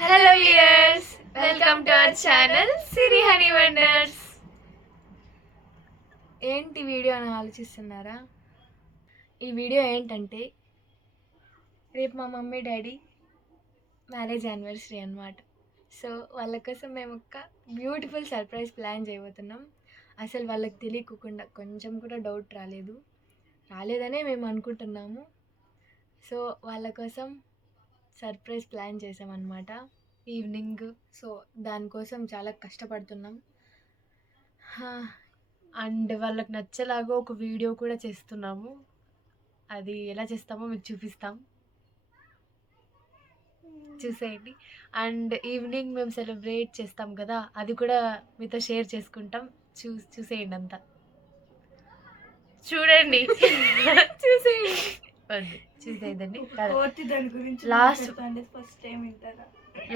Hello viewers, welcome to our channel Siri honey wonders. ఏంటి video అని ఆలోచిస్తున్నారా? ఈ వీడియో ఏంటంటే రేపు మా మమ్మీ డాడీ మ్యారేజ్ యానివర్సరీ అనమాట. సో వాళ్ళ కోసం మేము ఒక బ్యూటిఫుల్ సర్ప్రైజ్ ప్లాన్ చేయబోతున్నాం. అసలు వాళ్ళకి తెలియకుండా కొంచెం కూడా డౌట్ రాలేదనే మేము అనుకుంటున్నాము. సో వాళ్ళ కోసం సర్ప్రైజ్ ప్లాన్ చేసామన్నమాట ఈవినింగ్. సో దానికోసం చాలా కష్టపడుతున్నాం. అండ్ వాళ్ళకి నచ్చేలాగా ఒక వీడియో కూడా చేస్తున్నాము. అది ఎలా చేస్తామో మీకు చూపిస్తాం, చూసేయండి. అండ్ ఈవినింగ్ మేము సెలబ్రేట్ చేస్తాం కదా, అది కూడా మీతో షేర్ చేసుకుంటాం. చూసేయండి అంతా, చూడండి. చూసేయండి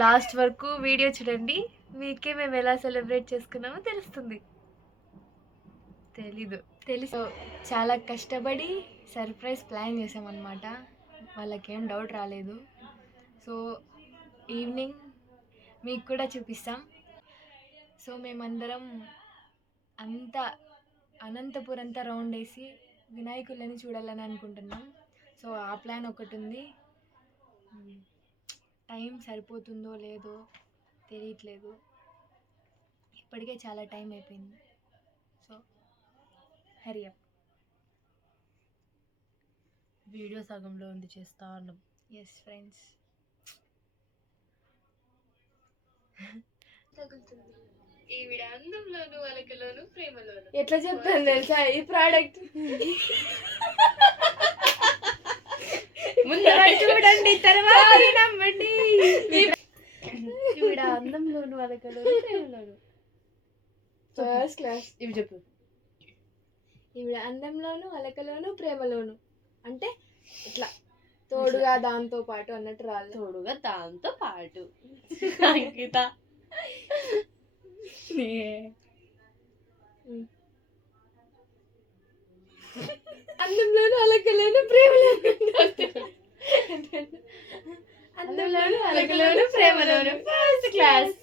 లాస్ట్ వరకు వీడియో చూడండి. మీకే మేము ఎలా సెలబ్రేట్ చేసుకున్నామో తెలుస్తుంది. తెలుసు చాలా కష్టపడి సర్ప్రైజ్ ప్లాన్ చేసామన్నమాట. వాళ్ళకేం డౌట్ రాలేదు. సో ఈవినింగ్ మీకు కూడా చూపిస్తాం. సో మేమందరం అంతా అనంతపురం అంతా రౌండ్ వేసి వినాయకులని చూడాలని అనుకుంటున్నాం. సో ఆ ప్లాన్ ఒకటి ఉంది. టైం సరిపోతుందో లేదో తెలియట్లేదు. ఇప్పటికే చాలా టైం అయిపోయింది. So Hari up. వీడియో సగంలో ఉంది, చేస్తా ఉన్నాం. Yes friends. ఈవిడ అందంలోను అలకలోను ప్రేమలోను. ఎట్లా చెప్తాను తెలుసా ఈ ప్రోడక్ట్? ముందు చూడండి, తర్వాత నమ్మండి. ఈవిడ అందంలోను అలకలోను ప్రేమలోను. First class. ఇవి చెప్పు. ఈవిడ అందంలోను అలకలోను ప్రేమలోను అంటే ఇట్లా తోడుగా దాంతో పాటు అన్నట్టు రాదు. తోడుగా దాంతో పాటు. అంకిత అందంలోను అలకలోను ప్రేమలోను. అందంలోను అలకలోను ప్రేమలోను. First class.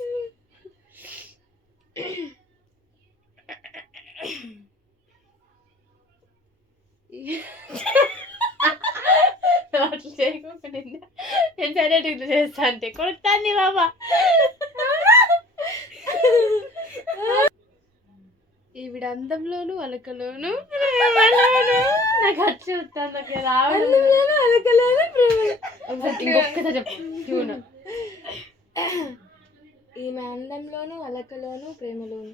నేను సరే ఇట్లా చేస్తా అంటే కొడతాను బాబా. ఈవిడ అందంలోను అలకలోను నాకు వచ్చి వస్తాను, నాకు రావడం. అలకలోను ఇంకొకసారి చెప్పు. ఈమె అందంలోను అలకలోను ప్రేమలోను.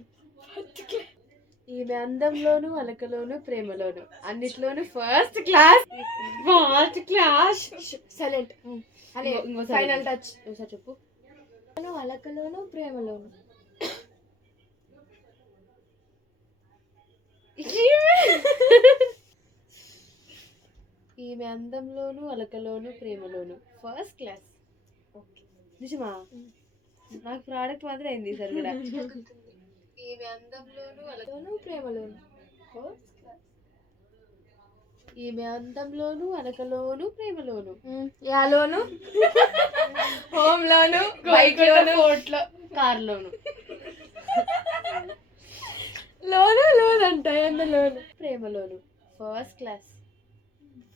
ఈమె అందంలోను అలకలోను ప్రేమలోను అన్నిట్లోను first class. First class. Silent అనే ఫైనల్ టచ్. ఒకసారి చెప్పు. అలకలోను ప్రేమలోను. ఈమె అందంలోను అలకలోను ప్రేమలోను ఫస్ట్ క్లాస్. ఓకే నిజమా? నాకు ప్రోడక్ట్ మాత్రం అయింది సార్ కూడా. ఈమె అందంలోను అలకలోను ప్రేమలోను ఫస్ట్ క్లాస్. ఈమె అందంలోను అలకలోను ప్రేమలోను. యాలోను హోమ్ లోను బైక్ లోను కోట్లో కార్లోను. లోను అంట ఎందులోను ప్రేమలోను ఫస్ట్ క్లాస్.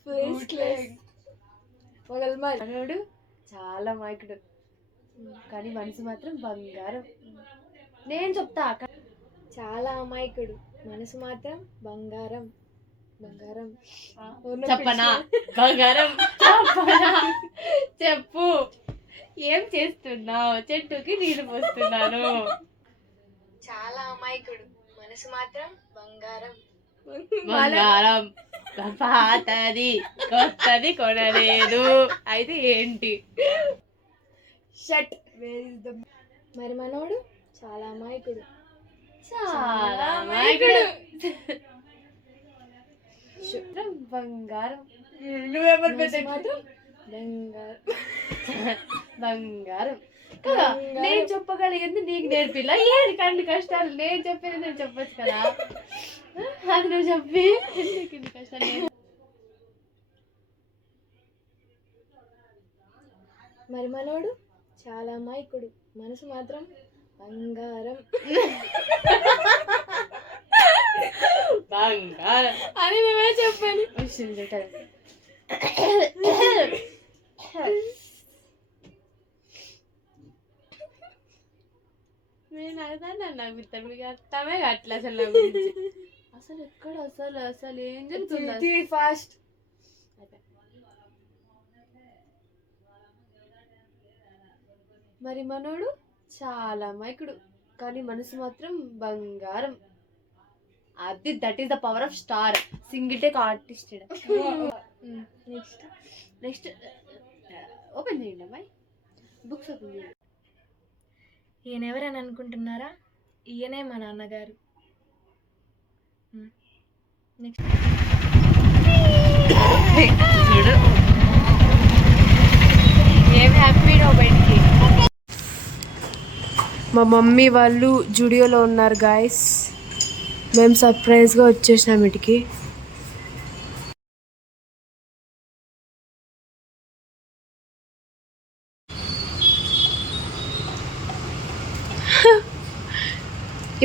First class. మనోడు చాలా మాయకుడు, కానీ మనసు మాత్రం బంగారం. నేను చెప్తా. చాలా అమాయకుడు, మనసు మాత్రం బంగారం. బంగారం చెప్పనా? బంగారం చెప్పనా? చెప్పు. ఏం చేస్తున్నావు? చెట్టుకి నీళ్ళు పోస్తున్నాను. చాలా అమాయకుడు, మనసు మాత్రం బంగారం. బంగారం పాతది కొత్తది కొనలేదు. అయితే ఏంటి? షట్. మరి మనోడు చాలా అమాయకుడు, చాలా అమాయకుడు. బంగారం. మనసు మాత్రం బంగారం. బంగారం కదా. నేను చెప్పగలిగింది నీకు నేర్పిలా? ఏది కండి కష్టాలు? నేను చెప్పేది నేను చెప్పచ్చు కదా. అది నువ్వు చెప్పి ఎందుకు కష్టాలు? మరి మనోడు చాలా అమాయకుడు, మనసు మాత్రం బంగారం బంగారం అని నువ్వే చెప్పాను. నేను అడతాను నవ్వుతాను, మీకు అర్థమే అట్లా అసలు నా గురించి. అసలు ఎక్కడ అసలు అసలు ఏం జరుగుతుంది? ఫాస్ట్. మరి మనోడు చాలా అమాయకుడు కానీ మనసు మాత్రం బంగారం. అది that is the power of star, single take artist. Next open చేయండి అమ్మాయి, బుక్స్ ఓపెన్ చేయండి. ఈయన ఎవరని అనుకుంటున్నారా? ఈయనే మా నాన్నగారు. నెక్స్ట్ చూడు ఏం హ్యాపీ బయటికి. మా మమ్మీ వాళ్ళు జుడియోలో ఉన్నారు గాయస్, మేము సర్ప్రైజ్గా వచ్చేసినాం వీటికి.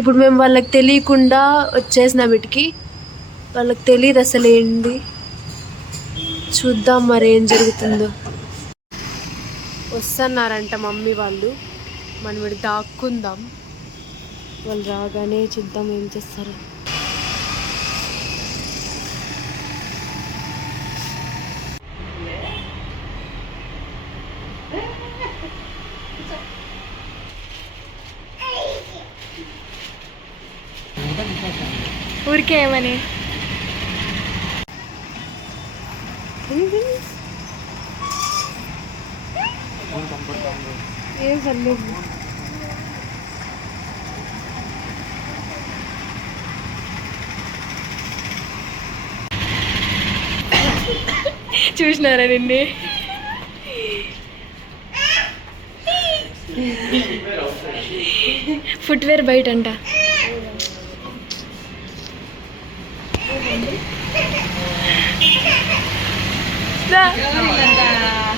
ఇప్పుడు మేము వాళ్ళకి తెలియకుండా వచ్చేసినాం వీటికి, వాళ్ళకి తెలియదు అసలు ఏంటి. చూద్దాం మరి ఏం జరుగుతుందో. వస్తున్నారంట మమ్మీ వాళ్ళు, మనం వీడు దాక్కుందాం, వాళ్ళు రాగానే చూద్దాం ఏం చేస్తారు. ఊరికే ఏమని ఏం పర్లేదు. చూసినారా నిన్నే? ఫుట్వేర్ బయట అంట.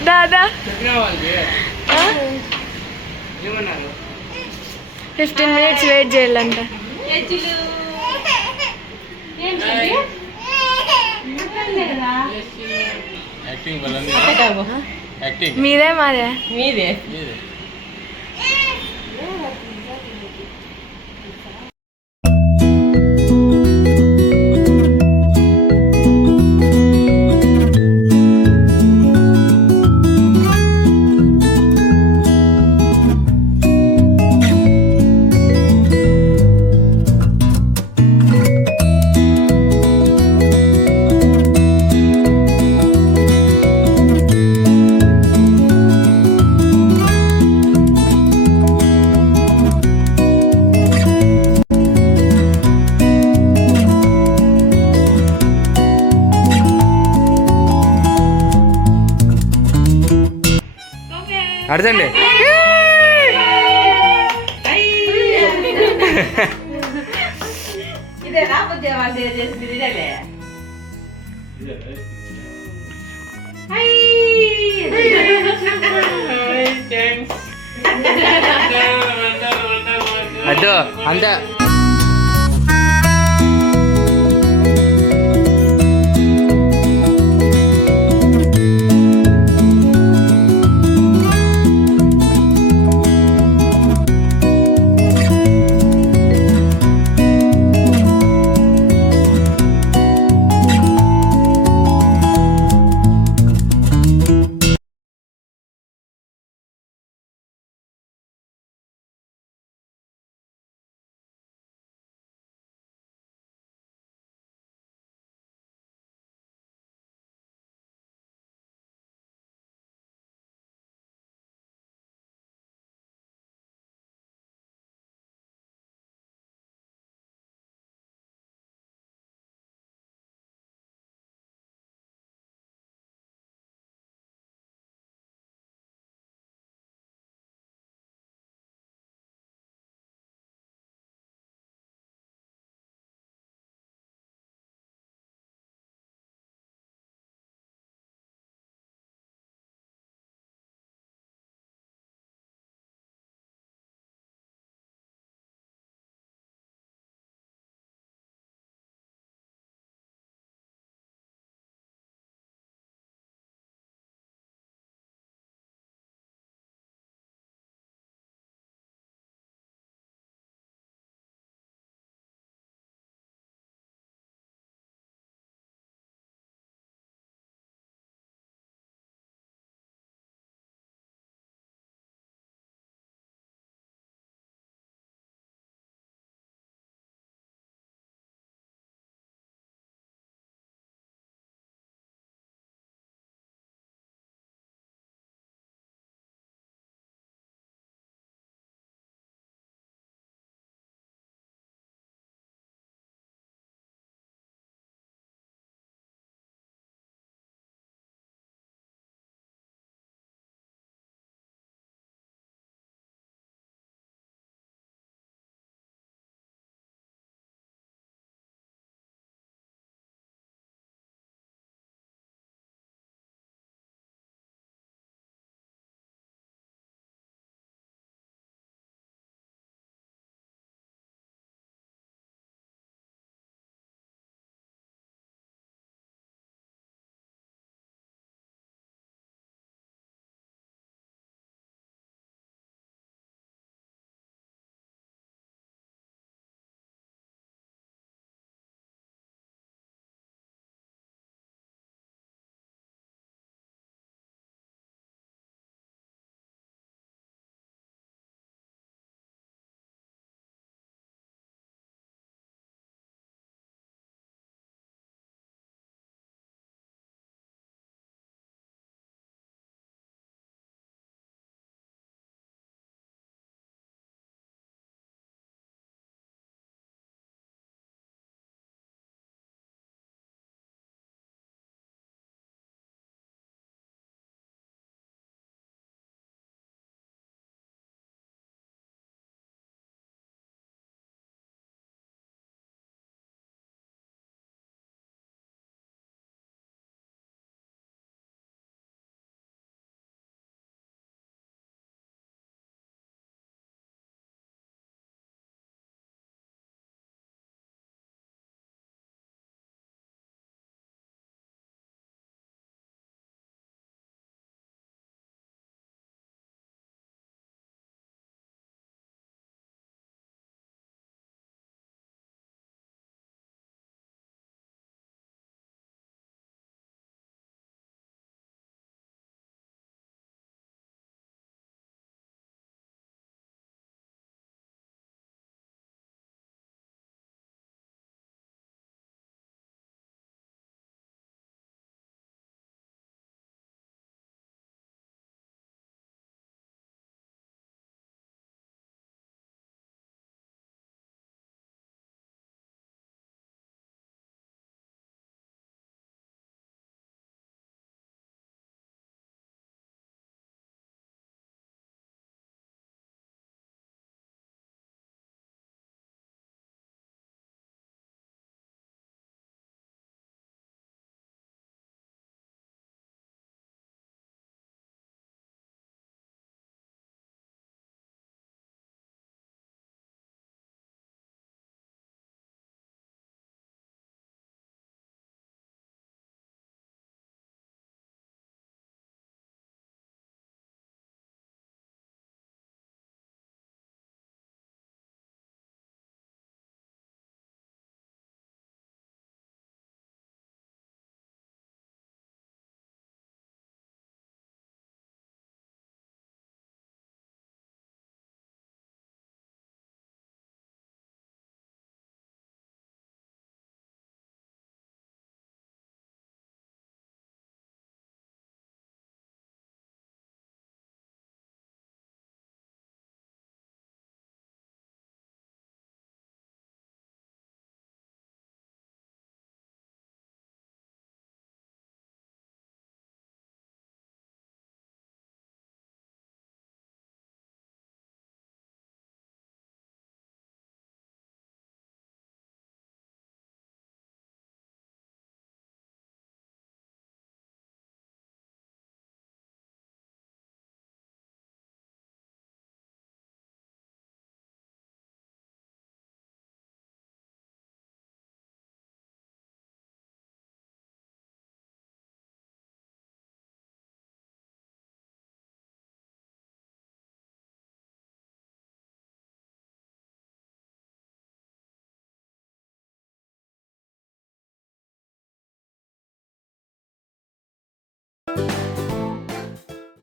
దాదా 15 minutes వెయిట్ చేయాలంట. మీదే మాదే? మీదే. అర్థండి. అదో అంత